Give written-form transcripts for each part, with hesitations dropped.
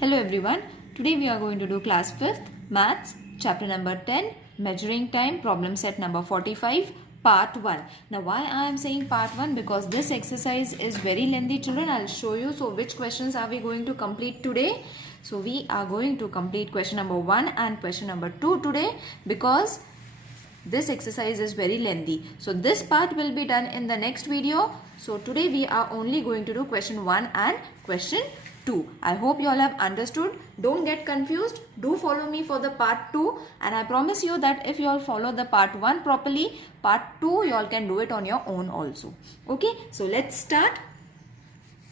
Hello everyone. Today we are going to do class 5th maths chapter number 10 measuring time problem set number 45 part 1. Now why I am saying part 1 because this exercise is very lengthy children. I'll show you. So which questions are we going to complete today? So we are going to complete question number 1 and question number 2 today because this exercise is very lengthy. So this part will be done in the next video. So today we are only going to do question 1 and question 2. I hope you all have understood. Don't get confused. Do follow me for the part 2 and I promise you that if you all follow the part 1 properly, part 2 you all can do it on your own also. Okay, so let's start.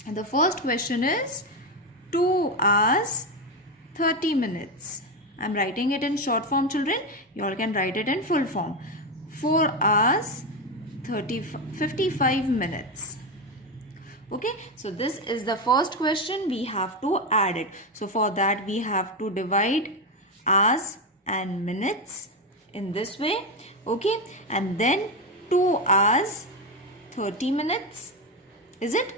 And the first question is 2 hours 30 minutes. I'm writing it in short form children. You all can write it in full form. 4 hours 55 minutes. Okay, so this is the first question. We have to add it. So for that we have to divide hours and minutes in this way. Okay, and then 2 hours 30 minutes. Is it?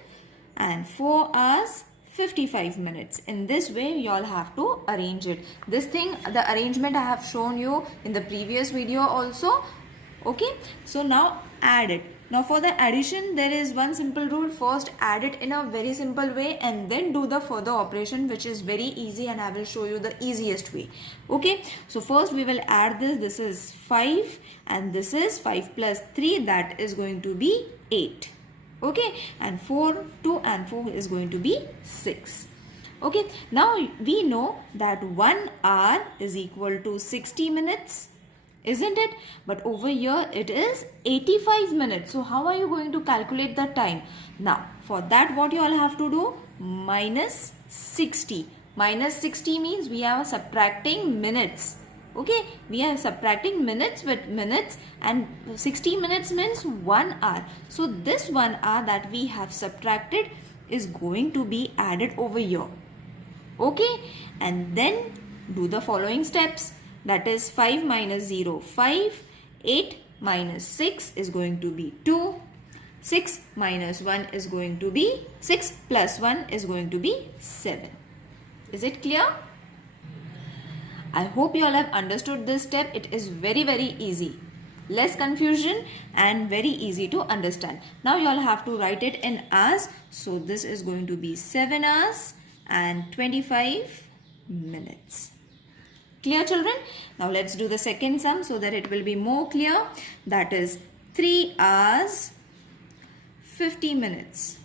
And 4 hours 55 minutes. In this way you all have to arrange it. This thing, the arrangement I have shown you in the previous video also. Okay, so now add it. Now for the addition there is one simple rule. First add it in a very simple way and then do the further operation, which is very easy, and I will show you the easiest way. Okay, so first we will add this. This is 5 and this is 5 plus 3, that is going to be 8. Okay, and 4, 2 and 4 is going to be 6. Okay, now we know that 1 hour is equal to 60 minutes, isn't it? But over here it is 85 minutes. So how are you going to calculate the time? Now for that what you all have to do? Minus 60. Minus 60 means we are subtracting minutes. Okay, we are subtracting minutes with minutes, and 60 minutes means 1 hour. So this 1 hour that we have subtracted is going to be added over here. Okay, and then do the following steps. That is 5 minus 0, 5. 8 minus 6 is going to be 2. 6 minus 1 is going to be 6 plus 1 is going to be 7. Is it clear? I hope you all have understood this step. It is very easy. Less confusion and very easy to understand. Now you all have to write it in hours. So this is going to be 7 hours and 25 minutes. Clear children? Now let's do the second sum so that it will be more clear. That is 3 hours 50 minutes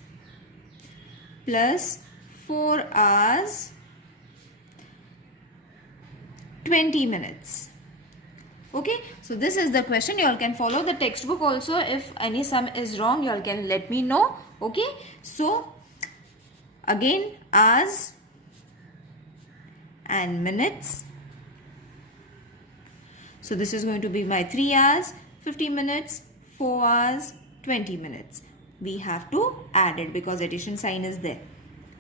plus 4 hours 20 minutes. Okay, so this is the question. You all can follow the textbook also. If any sum is wrong, you all can let me know. Okay, so again hours and minutes. So this is going to be my 3 hours 50 minutes, 4 hours 20 minutes. We have to add it because addition sign is there.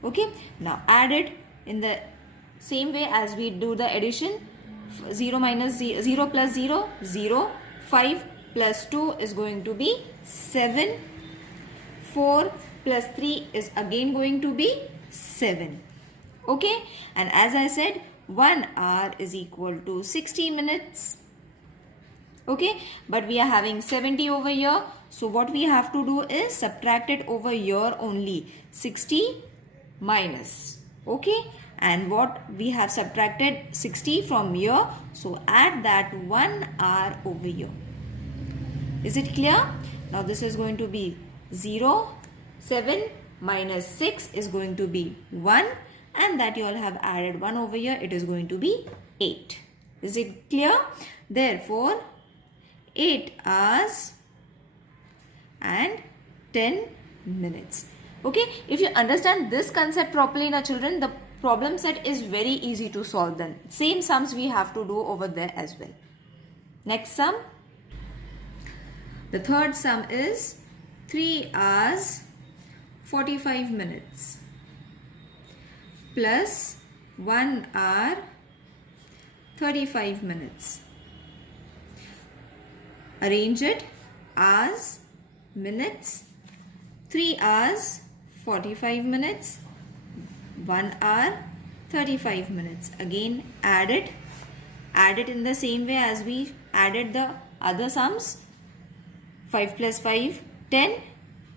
Okay, now add it in the same way as we do the addition. 0 minus 0, 0 plus 0, 0. 5 plus 2 is going to be 7. 4 plus 3 is again going to be 7. Okay, and as I said, 1 hour is equal to 60 minutes. Okay, but we are having 70 over here. So what we have to do is subtract it over here only. 60 minus. Okay, and what we have subtracted 60 from here. So add that 1 hour over here. Is it clear? Now this is going to be 0. 7 minus 6 is going to be 1. And that you all have added 1 over here. It is going to be 8. Is it clear? Therefore 8 hours and 10 minutes. Okay, if you understand this concept properly now children, the problem set is very easy to solve then. Same sums we have to do over there as well. Next sum. The third sum is 3 hours 45 minutes plus 1 hour 35 minutes. Arrange it. Hours, minutes, 3 hours 45 minutes, 1 hour 35 minutes. Again add it. Add it in the same way as we added the other sums. 5 plus 5, 10.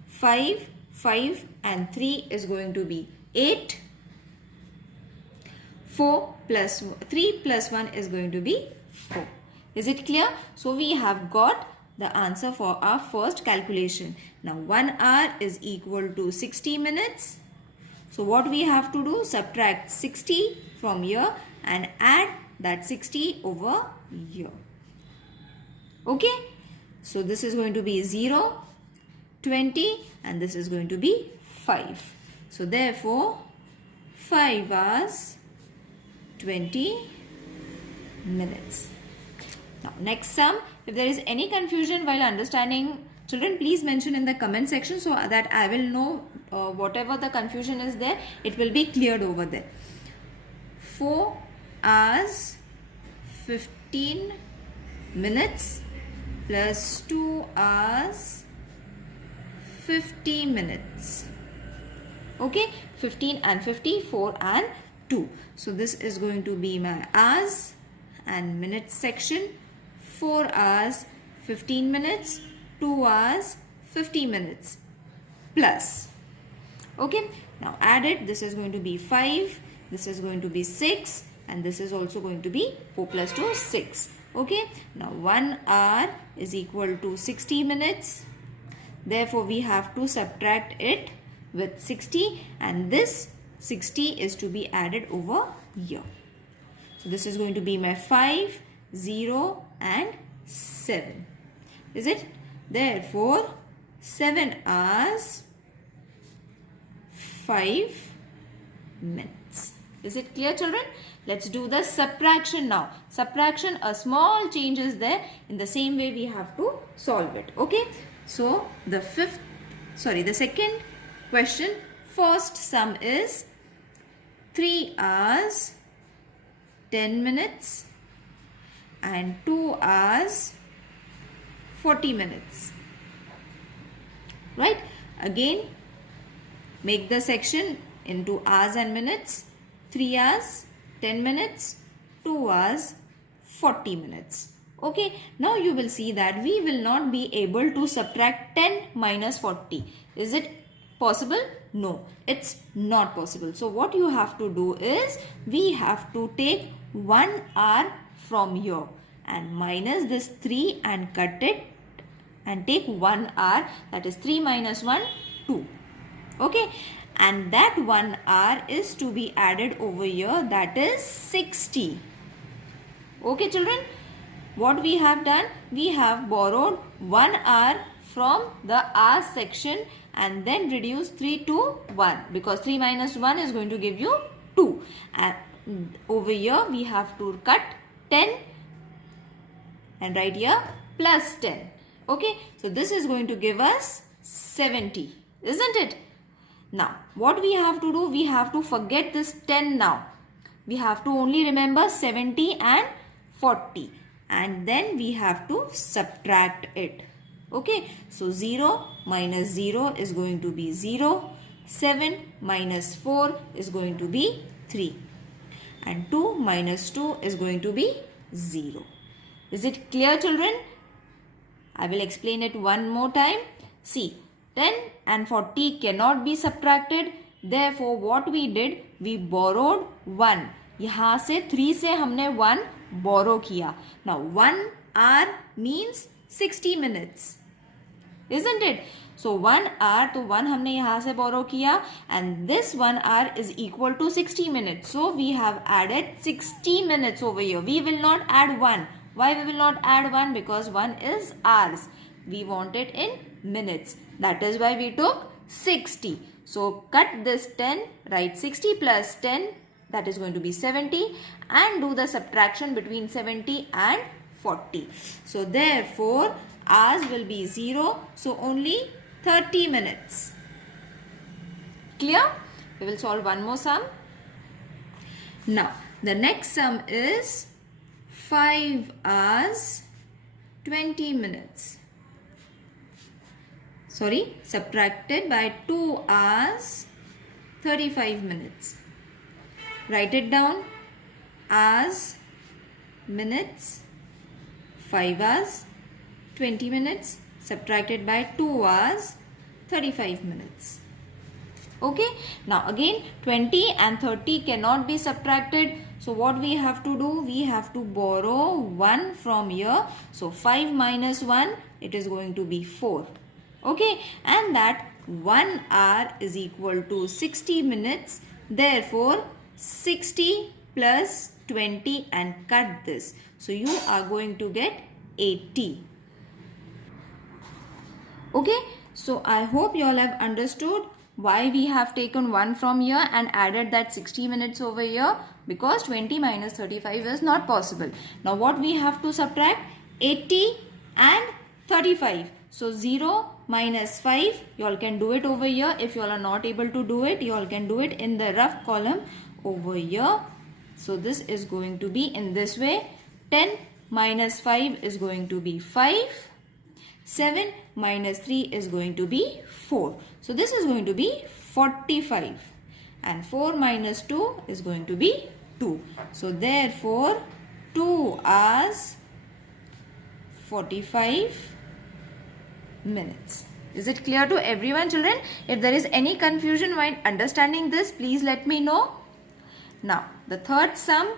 5, 5 and 3 is going to be 8. 3 plus 1 is going to be 4. Is it clear? So we have got the answer for our first calculation. Now 1 hour is equal to 60 minutes. So what we have to do? Subtract 60 from here and add that 60 over here. Okay. So this is going to be 0, 20 and this is going to be 5. So therefore 5 hours 20 minutes. Now next sum. If there is any confusion while understanding, children, please mention in the comment section so that I will know whatever the confusion is there, it will be cleared over there. 4 hours 15 minutes plus 2 hours 50 minutes. Okay, 15 and 50, 4 and 2. So this is going to be my hours and minutes section. 4 hours 15 minutes, 2 hours 50 minutes plus. Okay, now add it. This is going to be 5, this is going to be 6 and this is also going to be 4 plus 2, 6. Okay, now 1 hour is equal to 60 minutes. Therefore we have to subtract it with 60 and this 60 is to be added over here. So this is going to be my 5, 0 and 7. Is it? Therefore 7 hours 5 minutes. Is it clear, children? Let's do the subtraction now. Subtraction, a small change is there. In the same way we have to solve it. Okay. So the second question, first sum is 3 hours 10 minutes and 2 hours 40 minutes. Right? Again, make the section into hours and minutes. 3 hours 10 minutes, 2 hours 40 minutes. Okay, now you will see that we will not be able to subtract 10 minus 40. Is it possible? No, it's not possible. So what you have to do is we have to take 1 hour from here and minus this 3 and cut it and take 1 hour, that is 3 minus 1, 2. Okay, and that 1 hour is to be added over here, that is 60. Okay, children, what we have done, we have borrowed 1 hour from the hour section and then reduce 3 to 1 because 3 minus 1 is going to give you 2. And over here we have to cut 10 and write here plus 10. Okay, so this is going to give us 70, isn't it? Now what we have to do, we have to forget this 10 now. We have to only remember 70 and 40 and then we have to subtract it. Okay, so 0 minus 0 is going to be 0. 7 minus 4 is going to be 3. And 2 minus 2 is going to be 0. Is it clear, children? I will explain it one more time. See, 10 and 40 cannot be subtracted. Therefore, what we did, we borrowed 1. यहाँ से 3 से हमने 1 borrow किया. Now 1 hour means 60 minutes. Isn't it? So 1 hour to 1 हमने यहाँ से borrow किया and this 1 hour is equal to 60 minutes. So we have added 60 minutes over here. We will not add 1. Why we will not add 1? Because 1 is hours. We want it in minutes. That is why we took 60. So cut this 10, write 60 plus 10, that is going to be 70 and do the subtraction between 70 and 40. So therefore hours will be 0. So only 30 minutes. Clear? We will solve one more sum. Now the next sum is 5 hours 20 minutes. Sorry, subtracted by 2 hours 35 minutes. Write it down. Hours, minutes, 5 hours, 20 minutes, subtracted by 2 hours, 35 minutes. Okay, now again 20 and 30 cannot be subtracted. So what we have to do? We have to borrow 1 from here. So 5 minus 1, it is going to be 4. Okay, and that 1 hour is equal to 60 minutes. Therefore, 60 plus 20 and cut this. So you are going to get 80. Okay, so I hope you all have understood why we have taken 1 from here and added that 60 minutes over here, because 20 minus 35 is not possible. Now what we have to subtract? 80 and 35. So 0 minus 5, you all can do it over here. If you all are not able to do it, you all can do it in the rough column over here. So this is going to be in this way. 10 minus 5 is going to be 5. 7 minus 3 is going to be 4. So this is going to be 45. And 4 minus 2 is going to be 2. So therefore 2 hours 45 minutes. Is it clear to everyone, children? If there is any confusion while understanding this, please let me know. Now the third sum.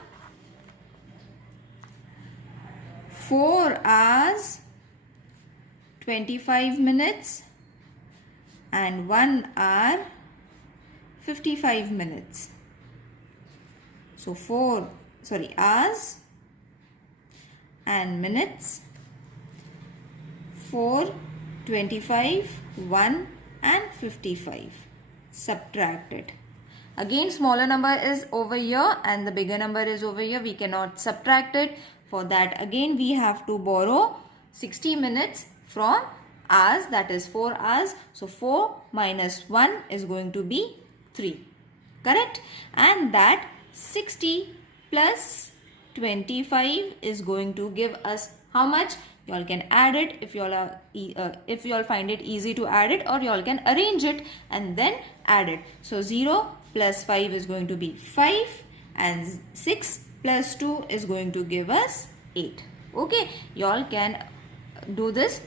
4 hours 25 minutes and 1 hour 55 minutes. So hours and minutes. 4, 25, 1 and 55. Subtract it. Again, smaller number is over here and the bigger number is over here. We cannot subtract it. For that, again we have to borrow 60 minutes from hours, that is 4 hours. So 4 minus 1 is going to be 3. Correct? And that 60 plus 25 is going to give us how much? You all can add it if you all find it easy to add it, or you all can arrange it and then add it. So 0 plus 5 is going to be 5 and 6 plus 2 is going to give us 8. Okay, you all can do this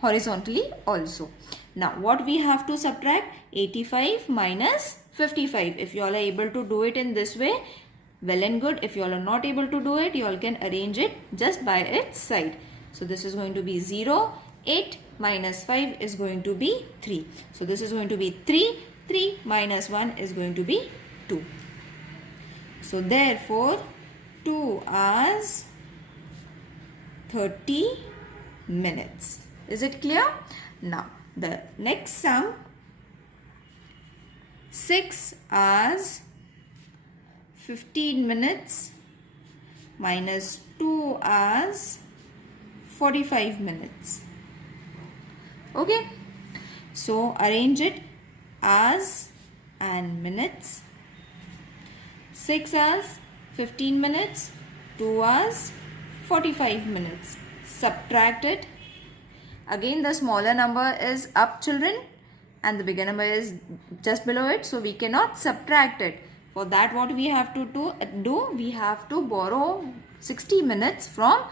horizontally also. Now what we have to subtract? 85 minus 55. If you all are able to do it in this way, well and good. If you all are not able to do it, you all can arrange it just by its side. So this is going to be 0. 8 minus 5 is going to be 3. So this is going to be 3. 3 minus 1 is going to be 2. So therefore 2 hours 30 minutes. Is it clear? Now the next sum. 6 hours 15 minutes minus 2 hours 45 minutes. Okay, so arrange it. Hours and minutes. 6 hours 15 minutes, 2 hours 45 minutes. Subtract it. Again the smaller number is up, children, and the bigger number is just below it, so we cannot subtract it. For that, what we have to do, we have to borrow 60 minutes from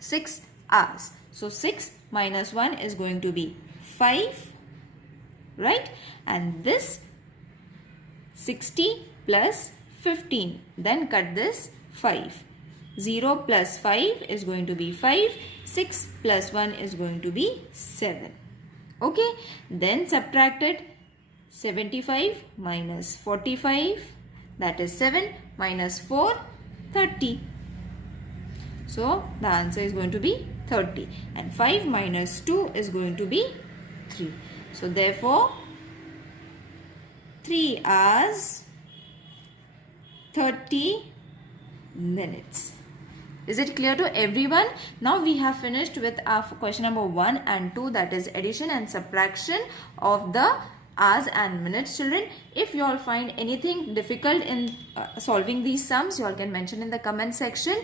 6 hours. So 6 minus 1 is going to be 5, right? And this 60 plus 15, then cut this 5. 0 plus 5 is going to be 5. 6 plus 1 is going to be 7. Okay, then subtract it. 75 minus 45, that is 7 minus 4, 30. So the answer is going to be 30, and 5 minus 2 is going to be 3. So therefore 3 hours 30 minutes. Is it clear to everyone? Now we have finished with our question number 1 and 2, that is addition and subtraction of the hours and minutes, children. If you all find anything difficult in solving these sums, you all can mention in the comment section.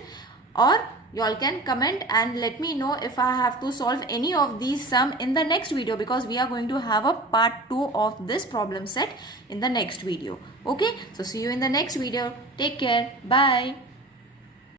or you all can comment and let me know if I have to solve any of these sum in the next video, because we are going to have a part 2 of this problem set in the next video. Okay, so see you in the next video. Take care. Bye.